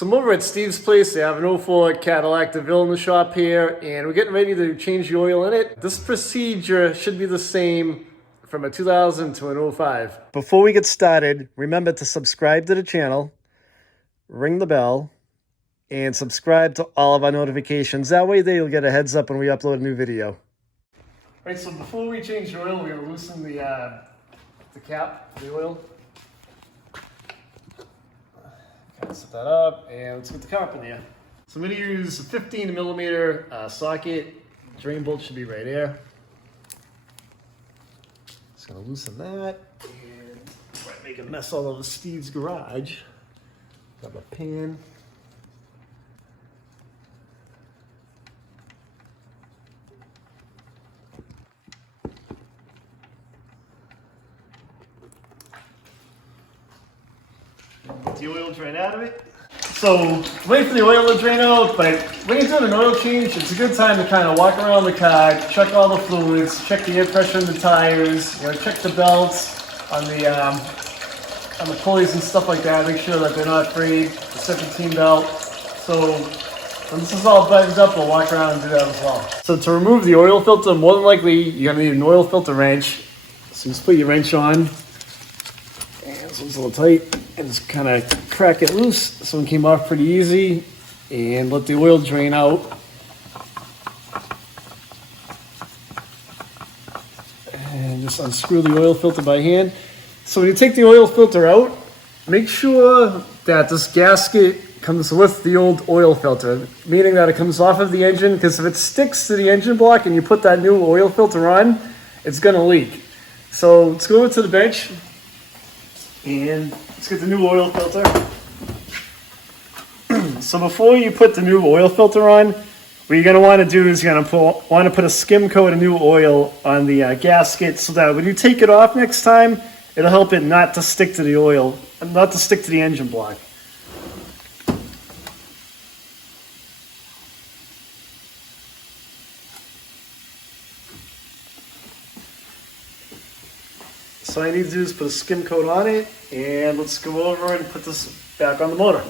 So I'm over at Steve's place. They have an '04 Cadillac DeVille in the shop here, and we're getting ready to change the oil in it. This procedure should be the same from a 2000 to an '05. Before we get started, remember to subscribe to the channel, ring the bell, and subscribe to all of our notifications. That way you'll get a heads up when we upload a new video. All right, so before we change the oil, we're going to loosen the cap, the oil. Set that up, and let's get the cap in there. So I'm going to use a 15 millimeter socket. Drain bolt should be right there. Just going to loosen that, and might make a mess all over Steve's garage. Grab a pan. Get the oil drain out of it. So wait for the oil to drain out, but when you're doing an oil change, it's a good time to kind of walk around the car, check all the fluids, check the air pressure in the tires, check the belts on the pulleys and stuff like that. Make sure that they're not frayed, the serpentine belt. So when this is all buttoned up, we'll walk around and do that as well. So to remove the oil filter, more than likely you're gonna need an oil filter wrench. So just put your wrench on. And this one's a little tight, and just kind of crack it loose. This one came off pretty easy, and let the oil drain out. And just unscrew the oil filter by hand. So when you take the oil filter out, make sure that this gasket comes with the old oil filter, meaning that it comes off of the engine, because if it sticks to the engine block and you put that new oil filter on, it's going to leak. So let's go over to the bench. And let's get the new oil filter. So before you put the new oil filter on, what you're going to want to do is you're going to want to put a skim coat of new oil on the gasket, so that when you take it off next time, it'll help it not to stick to the oil, not to stick to the engine block. So all I need to do is put a skim coat on it, and let's go over and put this back on the motor.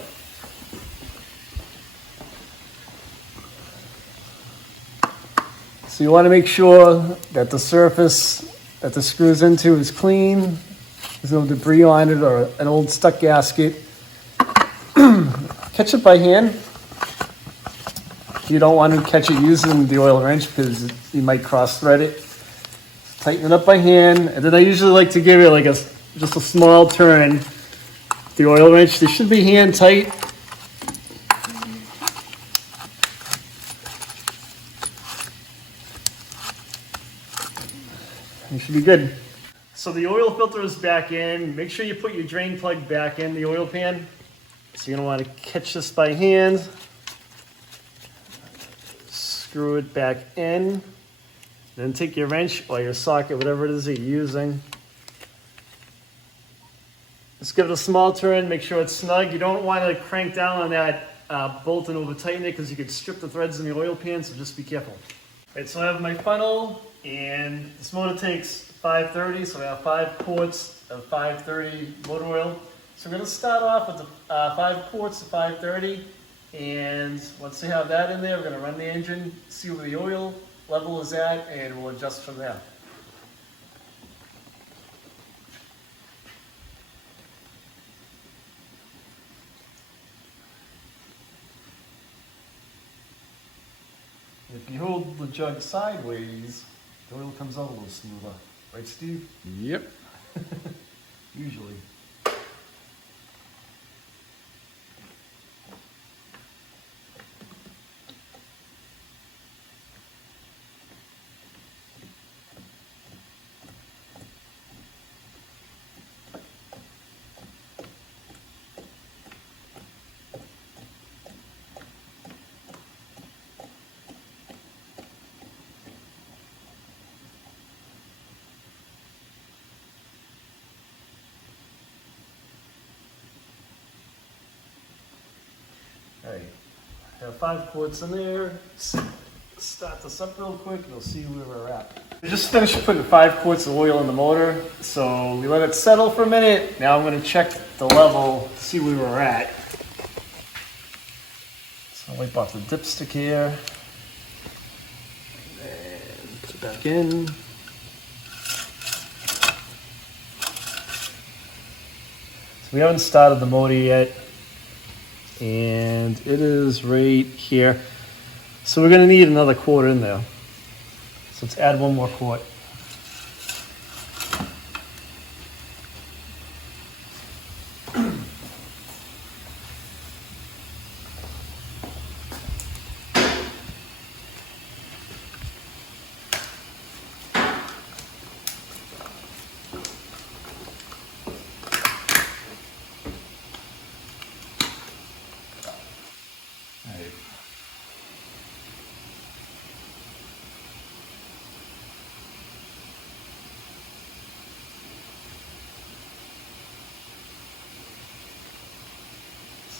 So you want to make sure that the surface that the screws into is clean. There's no debris on it or an old stuck gasket. Catch it by hand. You don't want to catch it using the oil wrench because you might cross-thread it. Tighten it up by hand, and then I usually like to give it like just a small turn. The oil wrench, they should be hand tight. You should be good. So the oil filter is back in. Make sure you put your drain plug back in the oil pan. So you're gonna want to catch this by hand. Screw it back in. Then take your wrench or your socket, whatever it is that you're using. Just give it a small turn, make sure it's snug. You don't want to crank down on that bolt and over tighten it, because you could strip the threads in the oil pan, so just be careful. All right, so I have my funnel, and this motor takes 530, so I have 5 quarts of 530 motor oil. So I'm going to start off with the 5 quarts of 530, and once we have that in there, we're going to run the engine, see where the oil level is at, and we'll adjust from there. If you hold the jug sideways, the oil comes out a little smoother. Right, Steve? Yep. Usually. All right, I have 5 quarts in there. Start this up real quick and you'll see where we're at. We just finished putting 5 quarts of oil in the motor, so we let it settle for a minute. Now I'm going to check the level to see where we're at. Wipe off the dipstick here. And put it back in. So we haven't started the motor yet. And it is right here. So we're gonna need another quart in there. So let's add one more quart.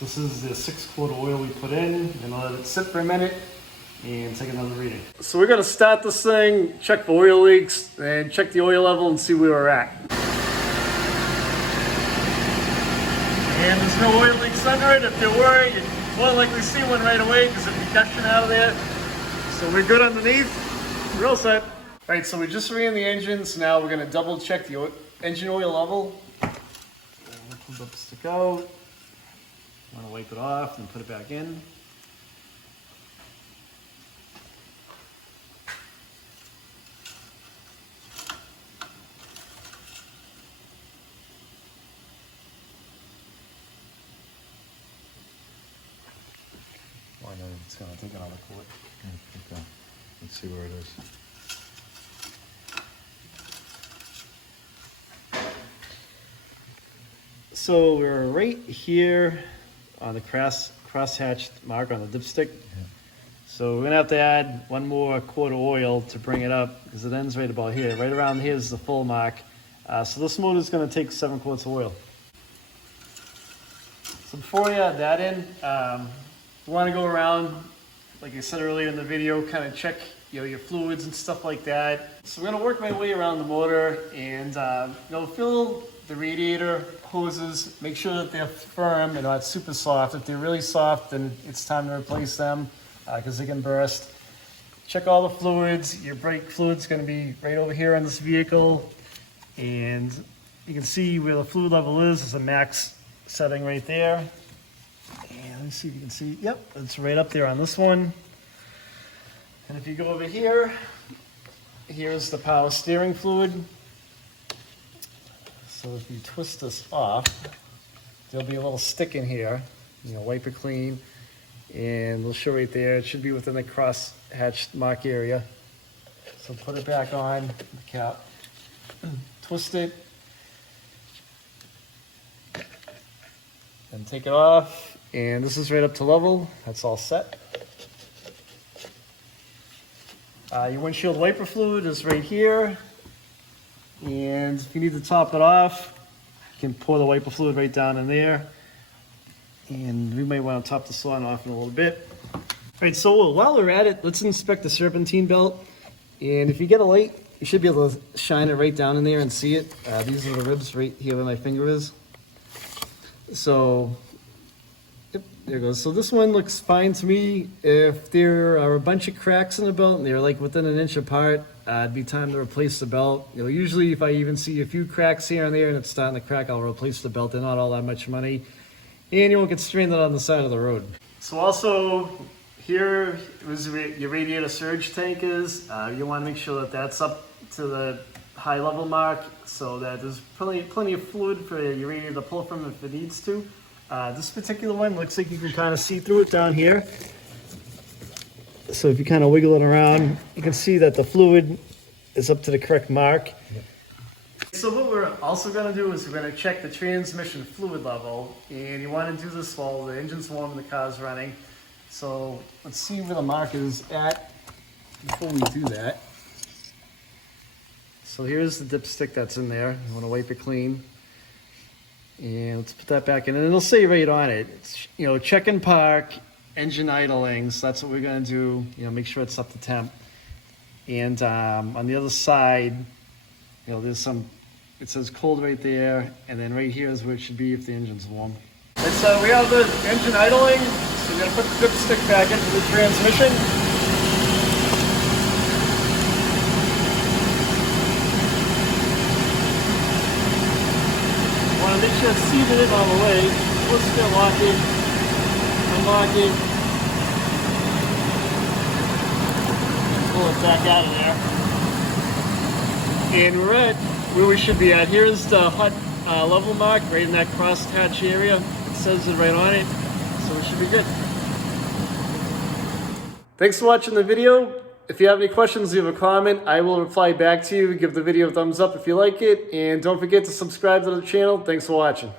This is the 6 quart of oil we put in, and let it sit for a minute and take another reading. So we're gonna start this thing, check for oil leaks, and check the oil level and see where we're at. And there's no oil leaks under it. If there were, you'd more than likely see one right away because of the gushing out of there. So we're good underneath, we're all set. All right, so we just ran the engine, so now we're gonna double check the engine oil level. Pull up the stick out. I'm going to wipe it off and put it back in. Well, I know it's going to take another quart. Okay, let's see where it is. So we're right here on the cross-hatched mark on the dipstick. Yeah. So we're gonna have to add one more quart of oil to bring it up because it ends right about here. Right around here is the full mark. So this motor is gonna take 7 quarts of oil. So before we add that in, we wanna go around, like I said earlier in the video, kind of check your fluids and stuff like that. So we're gonna work my way around the motor and fill the radiator hoses, make sure that they're firm and not super soft. If they're really soft, then it's time to replace them because they can burst. Check all the fluids. Your brake fluid's going to be right over here on this vehicle. And you can see where the fluid level is. There's a max setting right there. And let me see if you can see. Yep, it's right up there on this one. And if you go over here, here's the power steering fluid. So if you twist this off, there'll be a little stick in here. Wipe it clean, and we'll show right there. It should be within the cross-hatched mark area. So put it back on the cap, twist it, and take it off. And this is right up to level. That's all set. Your windshield wiper fluid is right here. And if you need to top it off, you can pour the wiper fluid right down in there. And we might want to top the salon off in a little bit. All right, so while we're at it, let's inspect the serpentine belt. And if you get a light, you should be able to shine it right down in there and see it. These are the ribs right here where my finger is. So, yep, there it goes. So this one looks fine to me. If there are a bunch of cracks in the belt and they're like within an inch apart, it'd be time to replace the belt. Usually if I even see a few cracks here and there and it's starting to crack, I'll replace the belt. They're not all that much money. And you won't get stranded on the side of the road. So also, here is your radiator surge tank is. You want to make sure that that's up to the high level mark so that there's plenty of fluid for your radiator to pull from if it needs to. This particular one looks like you can kind of see through it down here. So if you kind of wiggle it around, you can see that the fluid is up to the correct mark. Yep. So what we're also going to do is we're going to check the transmission fluid level, and you want to do this while the engine's warm and the car's running. So let's see where the mark is at before we do that. So here's the dipstick that's in there. You want to wipe it clean. And let's put that back in, and it'll say right on it, it's, check and park, engine idling. So that's what we're going to do, make sure it's up to temp. And on the other side, there's it says cold right there, and then right here is where it should be if the engine's warm. And so we have the engine idling. So you're gonna put the dipstick back into the transmission. Want to make sure it's seated in all the way. Let's get locking, unlocking. Pull it back out of there. And we're at where we should be at. Here's the hot level mark right in that cross-hatch area. It says it right on it, so we should be good. Thanks for watching the video. If you have any questions, leave a comment. I will reply back to you. Give the video a thumbs up if you like it. And don't forget to subscribe to the channel. Thanks for watching.